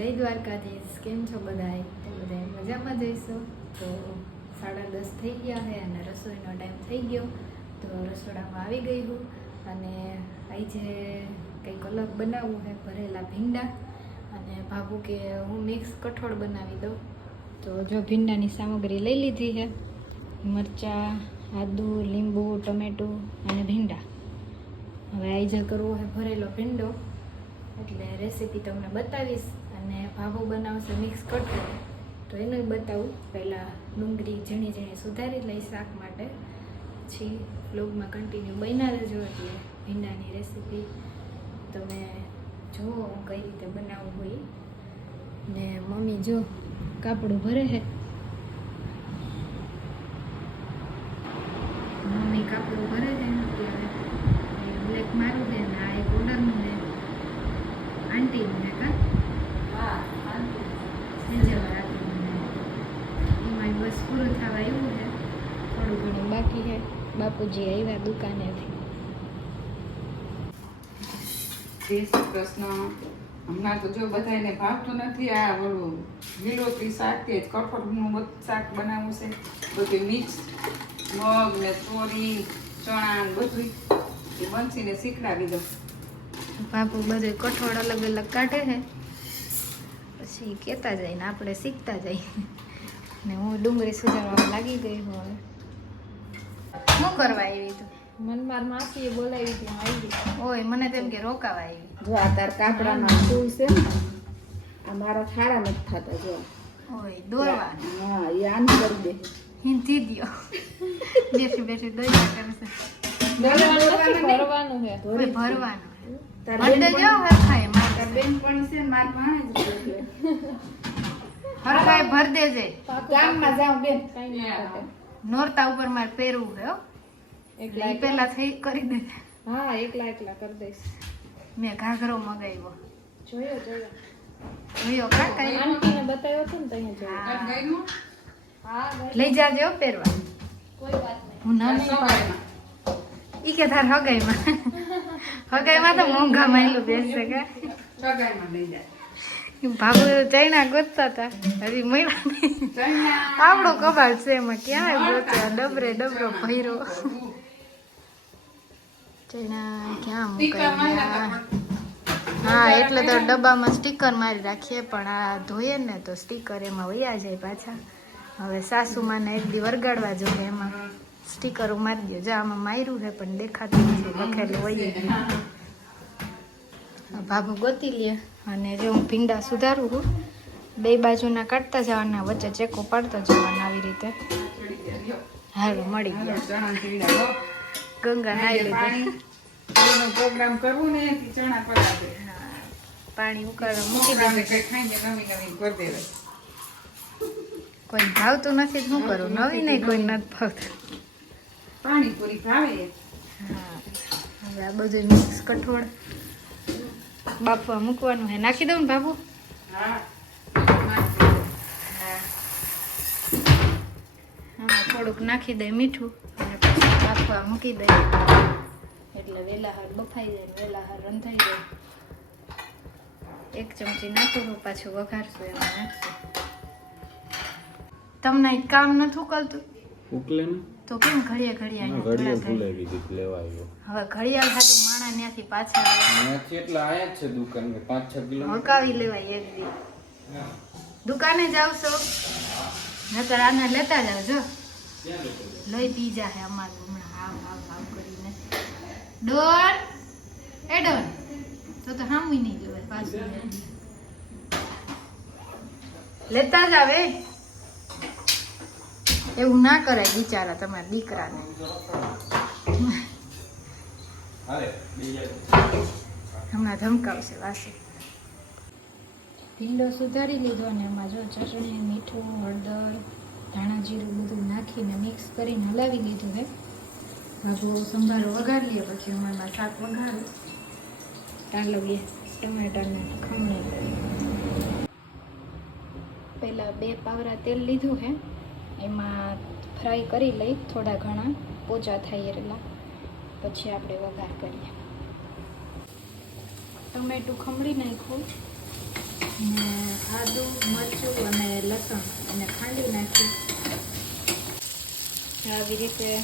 જય દ્વારકાધીશ. કેમ છો બધાય? તો બધા મજામાં જઈશું તો સાડા દસ થઈ ગયા છે અને રસોઈનો ટાઈમ થઈ ગયો. તો રસોડામાં આવી ગઈ હું અને આજે કંઈક અલગ બનાવવું છે ભરેલા ભીંડા અને ભાભું કે હું મિક્સ કઠોળ બનાવી દઉં. તો જો ભીંડાની સામગ્રી લઈ લીધી છે મરચાં, આદુ, લીંબુ, ટમેટું અને ભીંડા. હવે આજે કરવો છે ભરેલો ભીંડો. એટલે રેસીપી તમને બતાવીશ અને ભાવો બનાવશે મિક્સ કરતો તો એનું બતાવું. પહેલાં ડુંગળી ઝીણી ઝીણી સુધારી લઈ શાક માટે. પછી બ્લોગમાં કન્ટિન્યુ બન્યા રહેજો એટલે ભીંડાની રેસીપી તમે જુઓ હું કઈ રીતે બનાવવું હોય. ને મમ્મી જો કાપડું ભરે છે. મમ્મી કાપડું ભરે છે એટલે બ્લેક મારું છે ને આ એક ઓર્ડરનું ને આંટીનું ને કા સેજલમાં રાખીને એમાં બસ પૂરું થવા આવ્યું છે થોડું ઘણું બાકી છે બાપુજી આવ્યા દુકાનેથી જય શ્રી કૃષ્ણ હમણાં તો જો બધાને ભાવતું નથી આ ઓલું લીલોતરી શાક કે કઠોળનું શાક બનાવવું છે બધું મિક્સ મગ ને ચોરી ચણા બધું એ બંસીને શીખડાવી દઉં બાપુ બધું કઠોળ અલગ અલગ કાઢે છે. પછી કહેતા જાય ને આપણે શીખતા જઈએ ને હું ડુંગળી સુધારવા લાગી ગઈ હું હવે શું કરવા આવી તું? મન માર માસીએ બોલાવી હતી આવી ઓય મને તેમ કે રોકાવા આવી. જો આ તાર કાપડામાં શું છે ને આ મારા ખાડા નથી થતા જો. ઓય દોરવાનું હા એ આમ કરી દે. હિંધી દ્યો. બેસી બેસી દોર્યા કરશે. ભરવાનું છે. ભરવાનું. ભર દેજે. ગામમાં જાઉં બેન. નોરતા ઉપર મારે પહેરવું છે હો. એકલા પેલા થઈ કરી દે. હા એકલા એકલા કરી દઈશ. મેં ઘાઘરો મગાવ્યો. જોયો જોયો. જોયો કાકા આંટીને બતાવ્યો હતો ને તો જોયો. હા લઈ જાજે હો પહેરવા. કોઈ વાત નહીં. હું ના નહીં. ઈ કે તાર હગાઈમાં. હગાઈમાં તો મોંઘા માયલું બેસે કે. સગાઈમાં લઈ જાય. ચાઇના ગોતતા હતા હજી મળ્યા આપણો છે એમાં. ક્યાં ગોત્યા ડબરે ડબરો ભર્યો. ચાઇના ક્યાં મુકાઈ હા એટલે તો ડબ્બામાં સ્ટીકર મારી રાખીએ પણ આ ધોઈએ ને તો સ્ટીકર એમાં વયા જાય પાછા. હવે સાસુમાને એક દી વરગાડવા જોઈએ એમાં. સ્ટીકરો મારી દો જો આમાં માર્યું છે પણ દેખાતું નથી લખેલું હોય ભાભું ગોતી લે અને જો હું ભીંડા સુધારું છું બે બાજુના કાઢતા જવાના વચ્ચે ચેકો પાડતા જવાના આવી રીતે. હારું મળી ગયા. ગંગા નાઈ લીધી. પ્રોગ્રામ કરવું ને ચણા પડાવે પાણી ઉકાળવા મૂકી દે દીધું ખાઈને નવી નવી કરી દેવાય. કોઈ ભાવતું નથી શું કરું? નવી નહીં કોઈ નથી ભાવતું. પાણીપુરી ભાવે હા હવે આ બધું મિક્સ કઠોળ. બાફવા મૂકવાનું હે. નાખી દઉં ને બાબુ હા. હા આમાં થોડુંક નાખી દે મીઠું. અને પછી બાફવા મૂકી દે. એટલે વેલા હાર બફાઈ જાય ને વેલા હાર રંધાઈ જાય. એક ચમચી નાખું પાછું વઘારશું એમાં નાખશું. તમને કામ નથી ઉકલતું ઉકલે ને? તો કેમ ઘડિયા ઘડિયા ના અહીંયા ઘડીએ થોડા ઘડી? ભૂલાઈ ગઈ લેવા આવ્યો હવે ઘડિયાળ હાટુ માણા ત્યાંથી પાછા આવે. એટલા આયા છે દુકાન કે પાંચ છ કિલો હકાવી લેવાય એક દી. દુકાને જાવ છો? નકર આને લેતા જાવ જો. લઈ પી જાહે અમાર હમણાં. હાવ આવ આવ કરીને. ડોર એ ડોર તો તો હામુય નહીં જોવે પાછું. લેતા જ આવે એવું ના કરાય બિચારા તમારા દીકરાને. હમણાં ધમકાવશે વાસી. ભીંડો સુધારી લીધો અને એમાં જો ચટણી મીઠું હળદર ધાણા જીરું બધું નાખીને મિક્સ કરીને હલાવી લીધું હે. બાબુ સંભારો વઘારી લે પછી અમારમાં શાક વઘારું. ટાલવીએ ટમેટાને ખમણી. પહેલાં બે પાવરા તેલ લીધું છે એમાં ફ્રાય કરી લઈ, થોડા ઘણા પોચા થાય એટલા પછી આપણે વઘાર કરીએ. ટમેટું ખમણી નાખ્યું. ને આદુ, મરચું અને લસણ અને ખાંડી નાખ્યું. આવી રીતે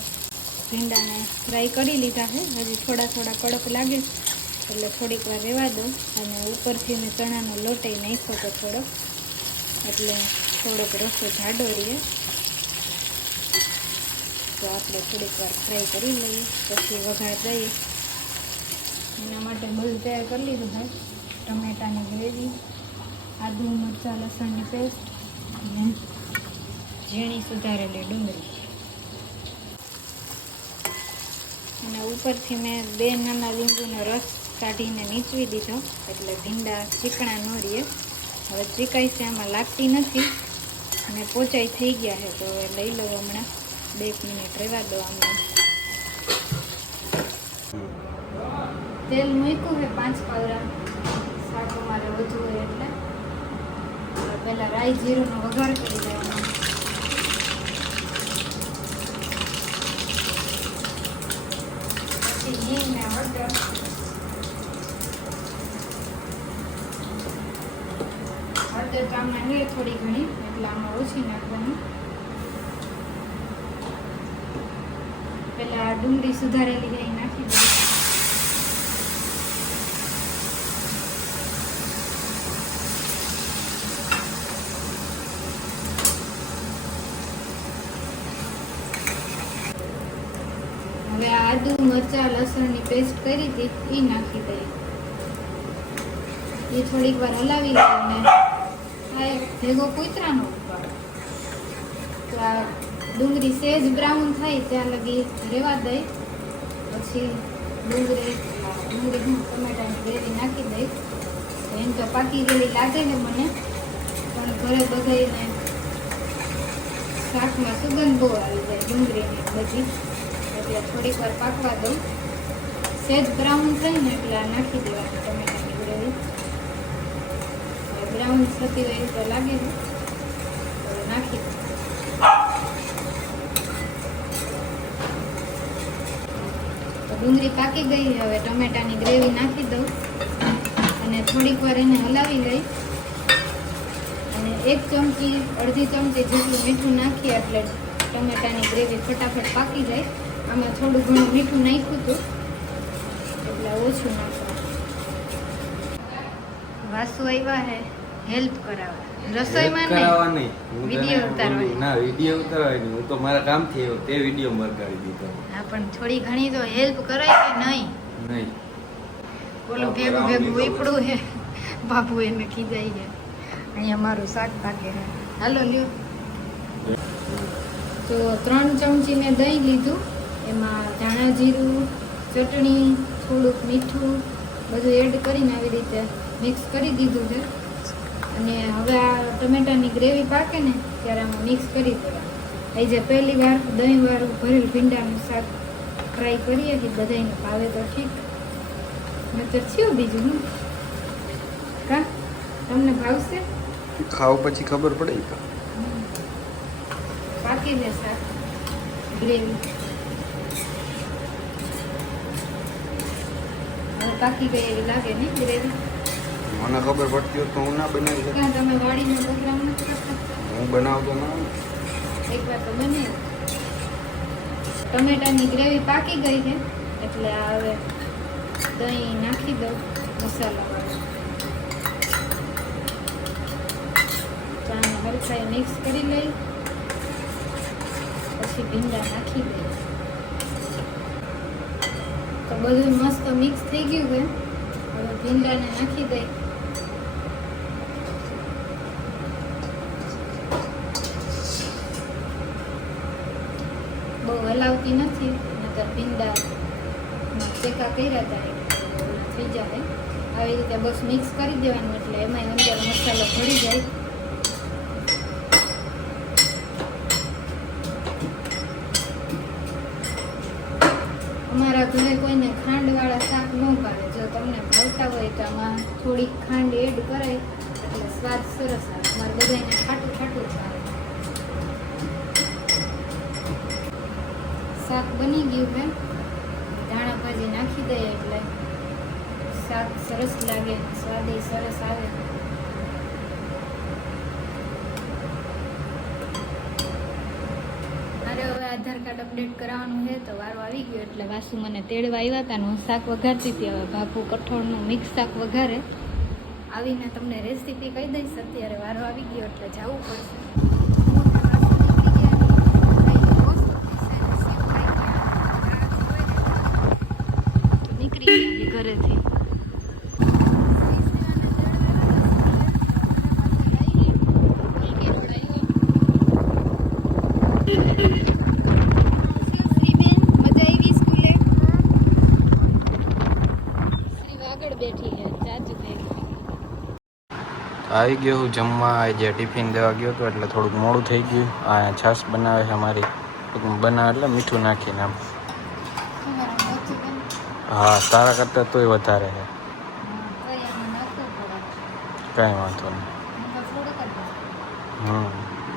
ભીંડાને ફ્રાય કરી લીધા છે. હજી થોડા થોડા કડક લાગે એટલે થોડીક વાર રહેવા દો. અને ઉપરથી મેં ચણાનો લોટાઈ નાખ્યો તો થોડોક. એટલે થોડોક રસો જાડો રહે તો આપણે થોડીક વાર ફ્રાય કરી લઈએ, પછી વઘાર દઈએ એના માટે બધું તૈયાર કરી લીધું ભાઈ. ટમેટાની ગ્રેવી, આદુ, મરચાં, લસણની પેસ્ટ અને ઝીણી સુધારેલી ડુંગળી. અને ઉપરથી મેં બે નાના લીંબુનો રસ કાઢીને નીચવી દીધો, એટલે ભીંડા ચીકણા ન રહીએ હવે ચીકાઈ છે, આમાં લાગતી નથી અને પોચાઈ થઈ ગયા છે, તો હવે લઈ લઉં હમણાં. બે મિનિટ રહેવા દો આમને. તેલ મૂક્યું છે પાંચ પાવડા. શાક અમારે વધુ હોય એટલે. પહેલાં રાઈ જીરુંનો વઘાર કરી દેવાનો પછી ઘી ને હળદર. હળદર કામમાં છે થોડી ઘણી, એટલે આમાં ઓછી નાખવાની. પેલા ડુંગળી સુધારેલી છે નાખી દઉં હવે આ આદુ મરચાં, લસણની પેસ્ટ કરી હતી એ નાખી દઈએ. એ થોડીક વાર હલાવી આ એક ભેગો કૂતરાનો તો આ ડુંગળી સેજ બ્રાઉન થાય ત્યાં લગી રેવા દઈ પછી ડુંગળી ડુંગળી હું ટમેટાની ગ્રેવી નાખી દઈ એમ તો પાકી ગયેલી લાગે છે મને. પણ ઘરે બધાને શાકમાં સુગંધ બહુ આવી જાય ડુંગળીની બધી. એટલે થોડીક વાર પાકવા દઉં. સેજ બ્રાઉન થાય ને એટલે નાખી દેવાની ટમેટાની ગ્રેવી. બ્રાઉન થતી હોય તો લાગે ને. નાખી દઉં. ડુંગળી પાકી ગઈ, હવે ટમેટાની ગ્રેવી નાખી દઉં. અને થોડીક વાર એને હલાવી લઈ. અને એક ચમચી, અડધી ચમચી જેટલું મીઠું નાખીએ એટલે ટમેટાની ગ્રેવી ફટાફટ પાકી જાય. આમાં થોડું ઘણું મીઠું નાખ્યું હતું, એટલે ઓછું નાખવું વાસુ આવ્યા હે, હેલ્પ કરાવવા. રસોઈમાં કરાવવા નહીં. હું વીડિયો ઉતારવા. ના વીડિયો ઉતારવા નહીં. હું તો મારા કામથી આવ્યો. તે વીડિયો મરગાડી દીધો. હા પણ થોડી ઘણી તો હેલ્પ કરાય કે નહીં? નહીં. બોલો ભેગું ભેગું વીપડું હે. બાપુ એને ખીજાઈ ગયા. અહીંયા મારું શાક પાકે હાલો લ્યો. તો ત્રણ ચમચી મેં દહીં લીધું. એમાં ધાણા જીરું ચટણી થોડુંક મીઠું બધું એડ કરીને આવી રીતે મિક્સ કરી દીધું છે. અને હવે આ ટમેટાની ગ્રેવી પાકે ને ત્યારે આમાં મિક્સ કરી દેવાનું. એ જે પહેલી વાર દહીં વાર ભરેલ ભીંડાનું શાક ફ્રાય કરીએ કે બધાને ભાવે તો ઠીક. નતર થયું બીજું હું કા? તમને ભાવશે? ખાવ પછી ખબર પડે પાકી દે શાક ગ્રેવી. પાકી ગઈ એવી લાગે ને ગ્રેવી. મને ખબર પડતી હોત તો હું ના બનાવી હું બનાવતો ના એકવાર તો બને. ટમેટાની ગ્રેવી પાકી ગઈ છે એટલે હવે દહીં નાખી દઉં મસાલાવાળું. ચાને હરખાઈ મિક્સ કરી લઈ પછી ભીંડા નાખી દઈ. તો બધું મસ્ત મિક્સ થઈ ગયું છે. હવે ભીંડાને નાખી દઈ બહુ હલાવતી નથી નતર ભીંડા શેકા કર્યા હતા થઈ જાય આવી રીતે બસ મિક્સ કરી દેવાનું, એટલે એમાં અંદર મસાલો ભળી જાય. અમારા ઘરે કોઈને ખાંડવાળા શાક ન ભાવે. જો તમને ભાવતા હોય તો આમાં થોડીક ખાંડ એડ કરાય, એટલે સ્વાદ સરસ આવે. અમારે બધાને ખાટું ખાટું જ શાક બની ગયું બેન ધાણા ભાજી નાખી દઈએ એટલે શાક સરસ લાગે, સ્વાદ સરસ આવે. મારે હવે આધાર કાર્ડ અપડેટ કરાવવાનું છે તો વારો આવી ગયો એટલે વાસુ મને તેડવા આવ્યા હતા હું શાક વઘારતી હતી. હવે ભાખું કઠોળનું મિક્સ શાક વઘારે. આવીને તમને રેસીપી કહી દઈશ. અત્યારે વારો આવી ગયો એટલે જવું પડશે. ઘરેથી. આવી ગયો હું જમવા. આજે ટિફિન દેવા ગયો હતો એટલે થોડુંક મોડું થઈ ગયું. આ છાશ બનાવે છે અમારી. બનાવે એટલે મીઠું નાખીને આમ. હા તારા કરતાં તોય વધારે છે. કાંઈ વાંધો નહીં. હમ.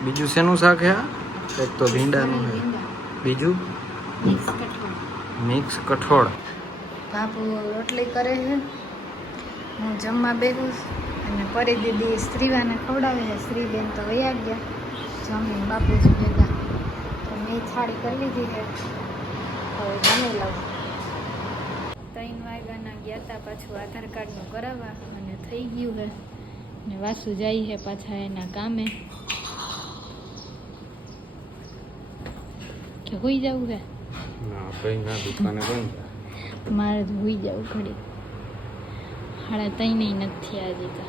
બીજું શેનું શાક છે? એક તો ભીંડાનું છે. બીજું? મિક્સ કઠોળ. બાપુ રોટલી કરે છે. હું જમવા બેઠું અને પરી દીદી સ્ત્રીવાને ખવડાવે છે. સ્ત્રીબેન તો વયા ગયા. જમી બાપુજી ભેગા. તો મેં થાળી કરી લીધી છે. હવે જમી લઉં. ગયા હતા પાછું આધાર કાર્ડનું કરાવવા અને થઈ ગયું હે. ને વાસુ જાય છે પાછા એના કામે. કે હોઈ જવું હે? ના ભાઈ ના દુકાને બંધ મારે તો હોઈ જવું ઘડી. હાડા તઈ નથી આજે તો.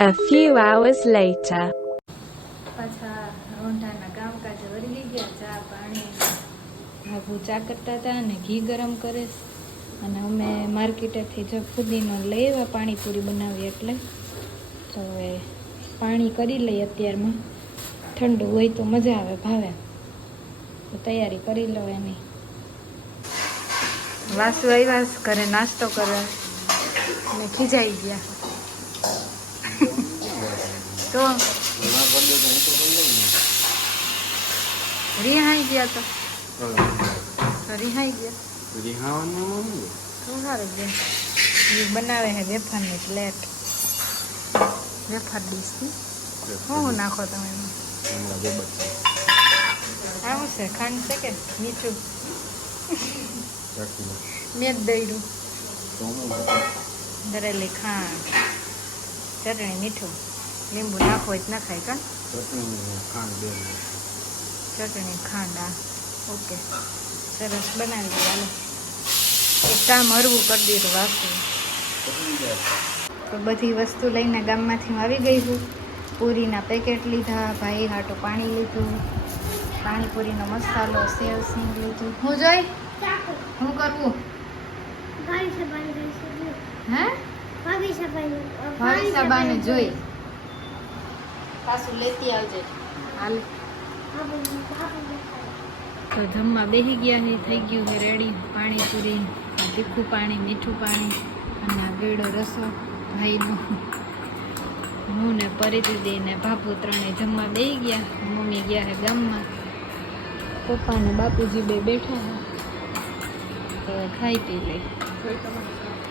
A few hours later. પાછા રોંઢાના કામકાજ વળગી ગયા ચા પાણી બાબુ ચા કરતા હતા અને ઘી ગરમ કરે છે. અને અમે માર્કેટેથી જો ફુદીનો લઈ આવ્યા, પાણીપુરી બનાવી એટલે. તો એ પાણી કરી લઈએ અત્યારમાં. ઠંડુ હોય તો મજા આવે ભાવે. તો તૈયારી કરી લો એની. વાસુ આવ્યા ઘરે, નાસ્તો કરવા અને ખીજાઈ ગયા. તો રિહાઈ ગયા તો રિહાઈ ગયા. રિહાવાનું તો સારું છે? એ બનાવે છે વેફરની પ્લેટ. વેફર ડીશથી. શું શું નાખો તમે? આવું છે? ખાંડ છે કે મીઠું? મેં જ દઈડું દરેલી ખાંડ. ચટણી મીઠું. લીંબુ નાખો જ નખાય કા? ચટણી ખાંડ આ ઓકે. સરસ બનાવી દે, હાલો. એક કામ કરી દીધું વાસુ તો બધી વસ્તુ લઈને ગામમાંથી હું આવી ગઈ છું. પૂરીના પેકેટ લીધા, ભાઈ હાટું પાણી લીધું, પાણીપુરીનો મસાલો, સેવ સિંગ લીધું. હું જોઈ? હું કરવું. હે? ભાવી સભાને જોઈ. પાછું લેતી આવજે. હાલ. તો જમવા બેસી ગયા છે થઈ ગયું છે રેડી. પાણીપુરી તીખું પાણી, મીઠું પાણી અને આ ગેડો રસો ભાઈનો. હું ને પરિદીદી ને બાપુ ત્રણે જમવા બેસી ગયા. મમ્મી ગયા છે ગામમાં. પપ્પા ને બાપુજી બે બેઠા છે તો ખાઈ પી લઈ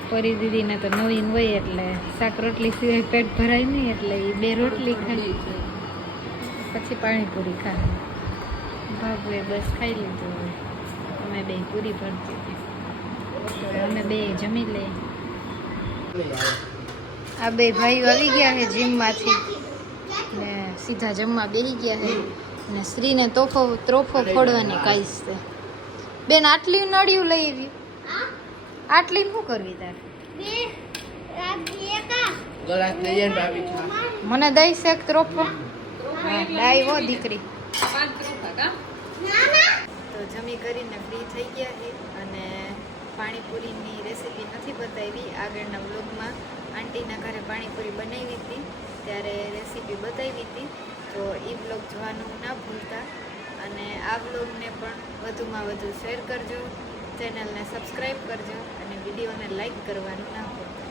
પરી દીદીને તો નવીન હોય એટલે શાક રોટલી સિવાય પેટ ભરાય નહીં એટલે એ બે રોટલી ખાઈ પછી પાણીપુરી ખાય બાબુએ બસ ખાઈ લીધું હવે. અમે બે પૂરી ભરતી હતી. અમે બે જમી લઈએ આ બે ભાઈઓ આવી ગયા છે જીમમાંથી. ને સીધા જમવા બેસી ગયા છે. ને સ્ત્રીને તોફો ત્રોફો ફોડવાની કાઈસ છે. બેન આટલી નળિયું લઈ આવી. આટલી શું કરવી તારે? મને દઈશ એક ત્રોફો. ડાઈ હો દીકરી. તો જમી કરીને ફ્રી થઈ ગયા છે અને પાણીપુરીની રેસીપી નથી બતાવી. આગળના વ્લોગમાં આંટીના ઘરે પાણીપુરી બનાવી હતી, ત્યારે રેસીપી બતાવી હતી. તો એ બ્લોગ જોવાનું ના ભૂલતા. અને આ બ્લોગને પણ વધુમાં વધુ શેર કરજો. ચેનલને સબસ્ક્રાઈબ કરજો અને વિડીયોને લાઈક કરવાનું ના ભૂલતા.